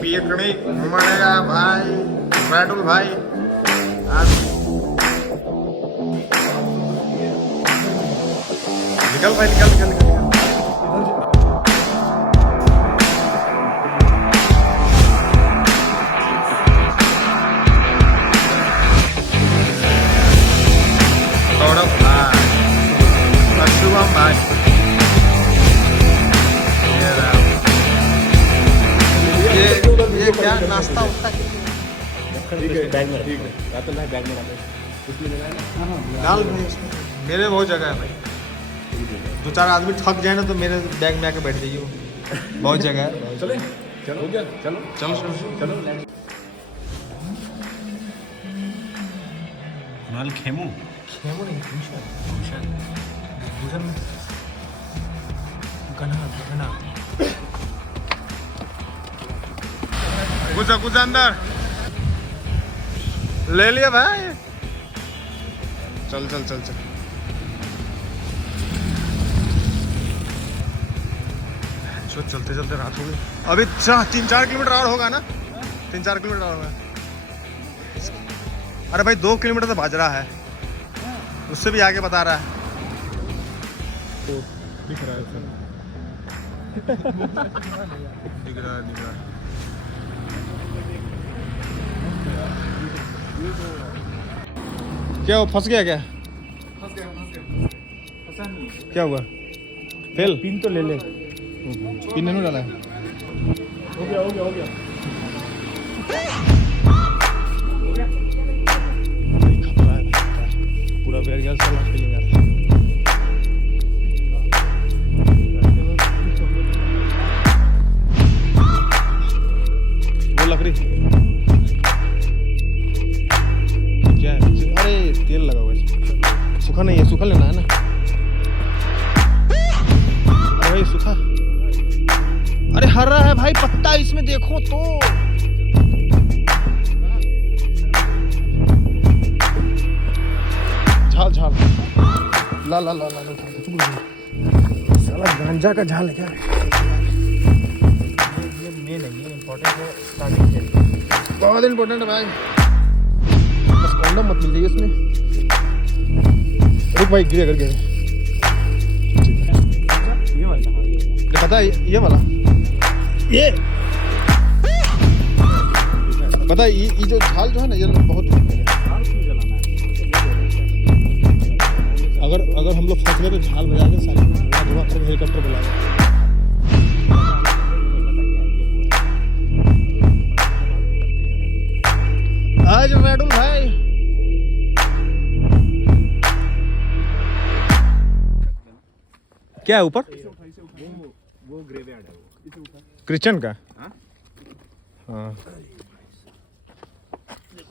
Picnic मनेगा भाई राडुल भाई आज निकल भाई निकल निकल निकल सौरभ भाई शुभम भाई ये क्या नाश्ता उठता ठीक है बैग में ठीक है रातन भाई बैग में डालो इसमें लगाना डाल भाई उसमें मेरे बहुत जगह है भाई दो चार आदमी थक जाए ना तो मेरे बैग में आके बैठ जाइए बहुत जगह है चले चलो हो गया चलो चलो चलो नाल खेमू खेमू नहीं भूषण भूषण गना कुछ अंदर ले लिया भाई चल चल चल चल चलते चलते रात हो गई अभी 3-4 किलोमीटर और होगा ना 3-4 किलोमीटर और होगा अरे भाई 2 किलोमीटर तो भाज रहा है उससे भी आगे बता रहा है तो दिख रहा है सर दिख रहा है क्या वो फंस गया क्या क्या हुआ फेल पिन तो ले ले पिन नहीं डाला है हो गया पूरा बैठ गया साला फीलिंग यार वो लकड़ी क्या है अरे तेल लगा हुआ है सूखा नहीं है सूखा लेना है ना अरे भाई सूखा अरे हरा है भाई पत्ता इसमें देखो तो झाल झाल ला ला ला ला साला गांजा का झाल है क्या ये मेन है ये इम्पोर्टेंट है स्टार्टिंग से बहुत इम्पोर्टेंट है भाई बस कॉन्डम मत मिल जाइए इसमें रुक भाई गिरे गिरे ये वाला पता है ये वाला ये पता है ये जो झाल जो है ना ये बहुत अगर हम लोग फंस गए तो झाल बजाएंगे सारे हेलीकॉप्टर बुलाएंगे आज राडुल भाई क्या है ऊपर वो ग्रेवयार्ड है क्रिश्चियन का हाँ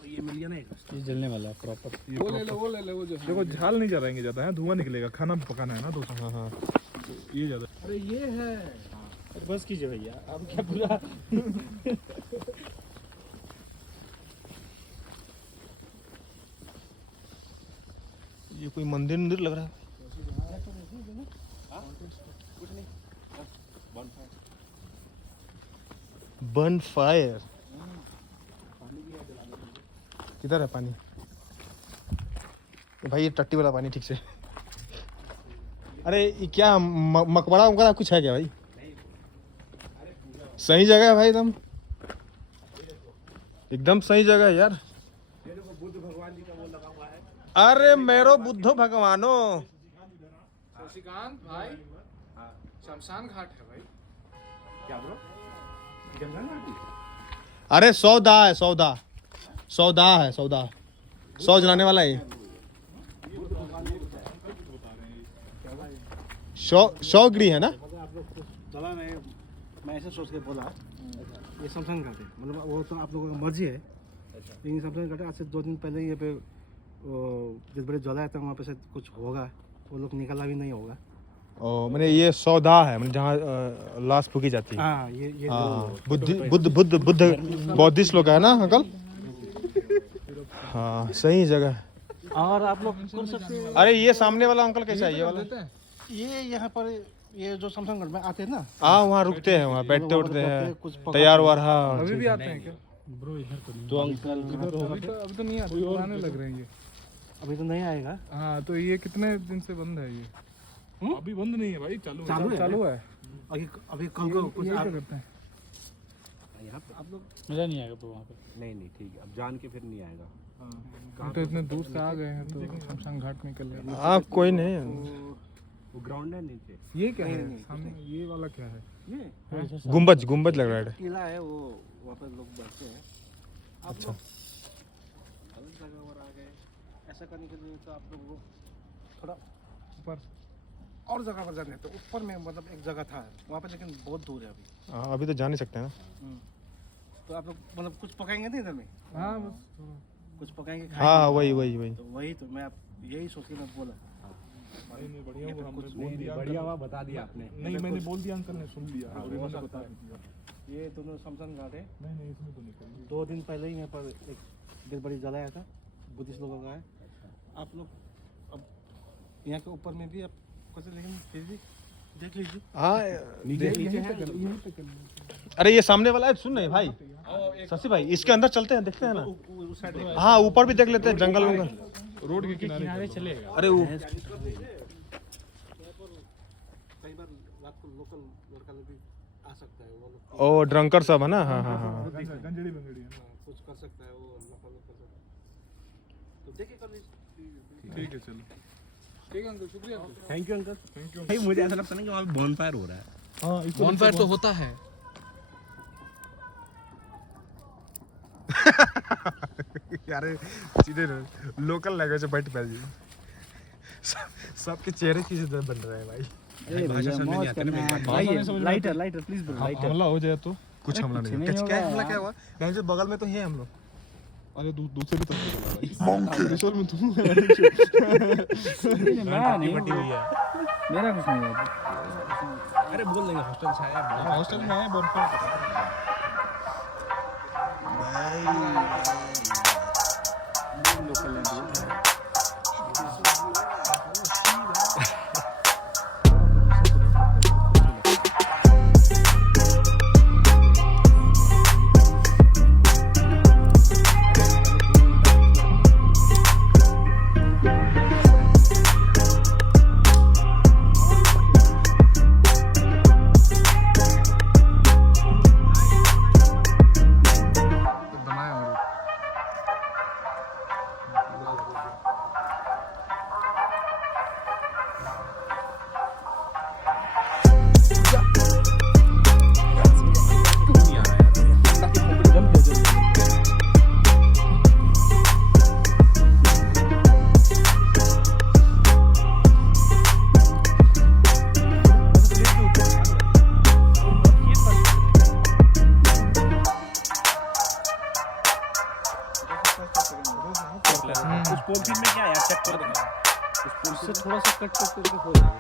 ये मिल गया ना ये जलने वाला है प्रॉपर वो ले लो वो जो देखो झाल नहीं जलाएंगे ज्यादा है धुआं निकलेगा खाना पकाना है ना दोस्तों हाँ हाँ ये ज्यादा अरे ये है बस कीजिए भैया अब क्या पूरा ये कोई मंदिर मंदिर लग रहा है बन फायर किधर है पानी भाई ये टट्टी वाला पानी ठीक से अरे ये क्या मकबरा उमकरा कुछ है क्या भाई सही जगह है भाई एकदम सही जगह है यार बुद्ध भगवान जी का वो लगा हुआ है अरे मेरो बुद्ध भगवानो शशिकांत भाई शमशान घाट है भाई क्या ब्रो शमशान घाट अरे सौदा है सौदा है सौदा 100 जलाने वाला है 100 गिरी है ना आप लोग चला मैं ऐसे सोच के बोला ये शमशान घाट है मतलब वो तो आप लोगों का मर्जी है लेकिन शमशान घाट आज से 2 दिन पहले ये पे जिस बड़े जलाया था वहाँ पे से कुछ होगा वो लोग निकाला भी नहीं होगा मैंने ये सौदा है मतलब जहाँ लाश फूकी जाती है हाँ ये बुद्ध बौद्धिस्ट लोग है ना अंकल हाँ सही जगह है और आप लोग कर सकते हैं अरे ये सामने वाला अंकल कैसा है ये वाला ये यहाँ पर ये जो शमशान घाट में आते हैं ना, हाँ वहाँ रुकते हैं, वहाँ बैठते उठते हैं, कुछ तैयार हुआ। हाँ अभी भी आते हैं क्या? तो अंकल अभी तो नहीं आते, पुराने लग रहे हैं ये। अभी तो नहीं आएगा। हाँ तो ये कितने दिन से बंद है ये? अभी बंद नहीं है भाई, चालू है। चालू है। अभी कल को कुछ ये क्या करते हैं? यहाँ पे आप लोग मजा नहीं आएगा वहाँ पे। नहीं नहीं ठीक है, अब जान के फिर नहीं आएगा। हम तो इतने दूर से आ गए हैं तो शमशान घाट निकल गए। हाँ कोई नहीं। वो ग्राउंड है नीचे। ये क्या है सामने, ये वाला क्या है? ये गुम्बज गुम्बज लग रहा है। किला है, वो वहाँ पे लोग बैठते हैं। अच्छा, अलग जगह पर आ गए। ऐसा करने के लिए तो आप लोग को थोड़ा ऊपर और जगह पर जाना है। तो ऊपर में मतलब एक जगह था वहाँ पे, लेकिन बहुत दूर है अभी। हाँ अभी तो जा नहीं सकते ना। तो आप लोग मतलब कुछ पकाएंगे नहीं इधर में? हाँ बस कुछ पकाएंगे, हाँ वही वही वही। तो वही तो मैं यही सोच के मैं बोला। नहीं बढ़िया हुआ, हमने बोल नहीं, दिया। बढ़िया हुआ, बता दिया आपने। नहीं मैंने बोल दिया, अंकल ने सुन लिया। हाँ, अभी हो मैंने सकता बता है। दिया। ये दोनों शमशान घाट है। नहीं नहीं इसमें तो नहीं करेंगे। 2 दिन पहले ही यहाँ पर एक डेड बॉडी जलाया था, बुद्धिस्ट लोगों का है। आप लोग अब यहाँ के ऊपर में भी आप कैसे, लेकिन फिर भी देख लीजिए। हाँ नीचे अरे ये सामने वाला है, सुन नहीं भाई शशि भाई, इसके अंदर चलते हैं, देखते हैं ना। उस साइड हाँ ऊपर भी देख लेते हैं, जंगल वंगल। रोड के किनारे चलेगा। अरे वो कई बार रात को लोकल लड़का लोग भी आ सकता है, वो लोग ओ ड्रंकर सब है ना। हाँ हाँ हाँ गंजड़ी बंजड़ी है। कुछ कर सकता है, वो लोकल लोग कर सकता है। तो देखिए कर लीजिए। ठीक है चलो। ठीक है अंकल, शुक्रिया। Thank you uncle. Thank you. भाई मुझे ऐसा लगता है कि वहाँ पे बॉनफायर हो रहा है। हाँ इसको बॉनफायर तो होता है। यार सीधे लोकल लैंग्वेज में बैठ पाइए। सबके चेहरे किसी तरह बन रहे हैं भाई। Lighter lighter please bro, lighter. हमला हो जाए तो कुछ हमला नहीं हुआ। क्या हमला क्या हुआ? यहाँ जो बगल में तो है हम लोग। अरे दूसरे भी तरफ रिसोल में तुम मेरा कुछ नहीं है। अरे बोल देंगे हॉस्टल से आया। हॉस्टल में आए बर्फा। उस पॉलिथीन में क्या है यार, चेक कर देना। उससे थोड़ा सा कट करके हो जाएगा।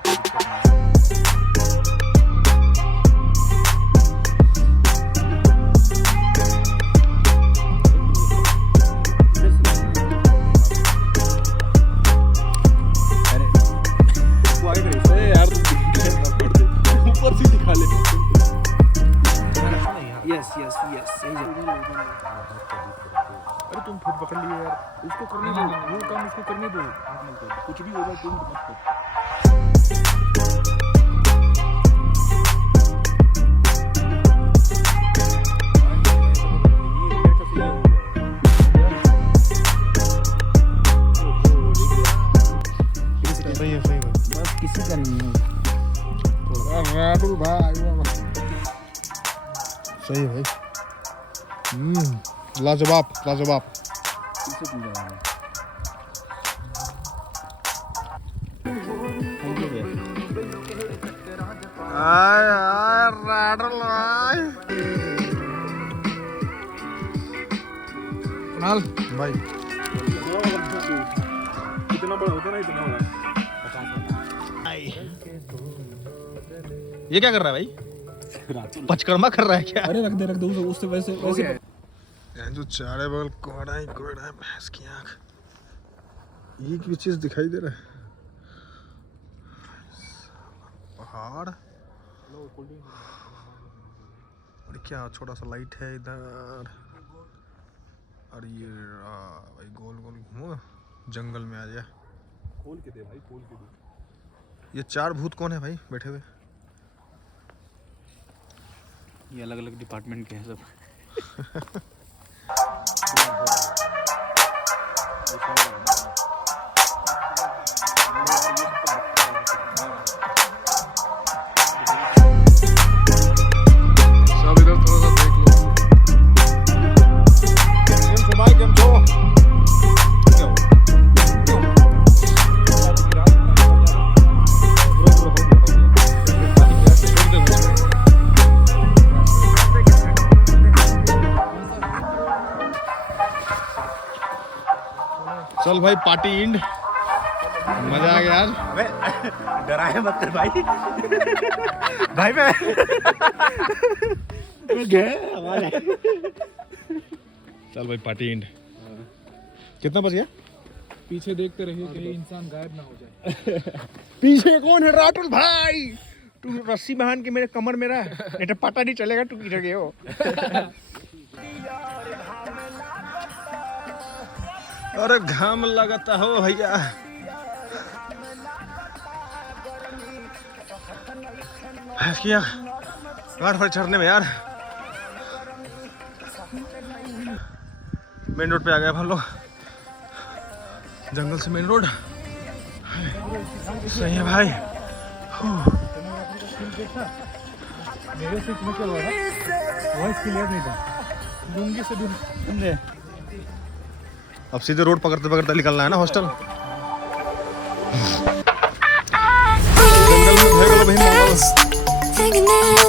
ऊपर से दिखा ले। यस यस यस, सही है। अरे तुम खुद पकड़ लिए यार, उसको करने दो, वो काम उसको करने दो। कुछ भी हो जाए तुम मत करो। सही है सही है। बस किसी का नहीं है। राडू भाई सही है भाई। लाजवाब लाजवाब। किसी को नहीं है। आय आय राडल आय। कुणाल भाई इतना बड़ा होता ना, इतना बड़ा। ये क्या कर रहा है भाई? पचकर्मा कर रहा है क्या? अरे रख दे उससे वैसे यहाँ जो चारे बगल कोहरा ही कोहरा है, भैंस की आँख। ये की चीज दिखाई दे रहा है। पहाड़ और क्या छोटा सा लाइट है इधर। और ये भाई गोल गोल घूमो जंगल में आ गया। खोल के दे भाई, खोल के दे। ये 4 भूत कौन है भाई बैठे हुए? ये अलग अलग डिपार्टमेंट के हैं सब। सब इधर थोड़ा सा देख लो। भाई केम छो? चल भाई पार्टी इंड। मजा आ गया यार। डराए मत कर भाई। भाई मैं गए आवाज आई। चल भाई पार्टी इंड। कितना बज गया? पीछे देखते रहिए कहीं इंसान गायब ना हो जाए। पीछे कौन है? राटुल भाई तू रस्सी बांध के मेरे कमर में रह, नहीं तो पता नहीं चलेगा तू किधर गए हो। अरे घाम लगता हो भैया। किया घाट पर चढ़ने में यार। मेन रोड पे आ गए हम लोग, जंगल से मेन रोड। सही है भाई। मेरे से तुम्हें क्या हुआ था? वॉइस क्लियर नहीं था। लूंगी से समझे। अब सीधे रोड पकड़ते पकड़ते निकलना है ना हॉस्टल। जंगल में भाई Taking it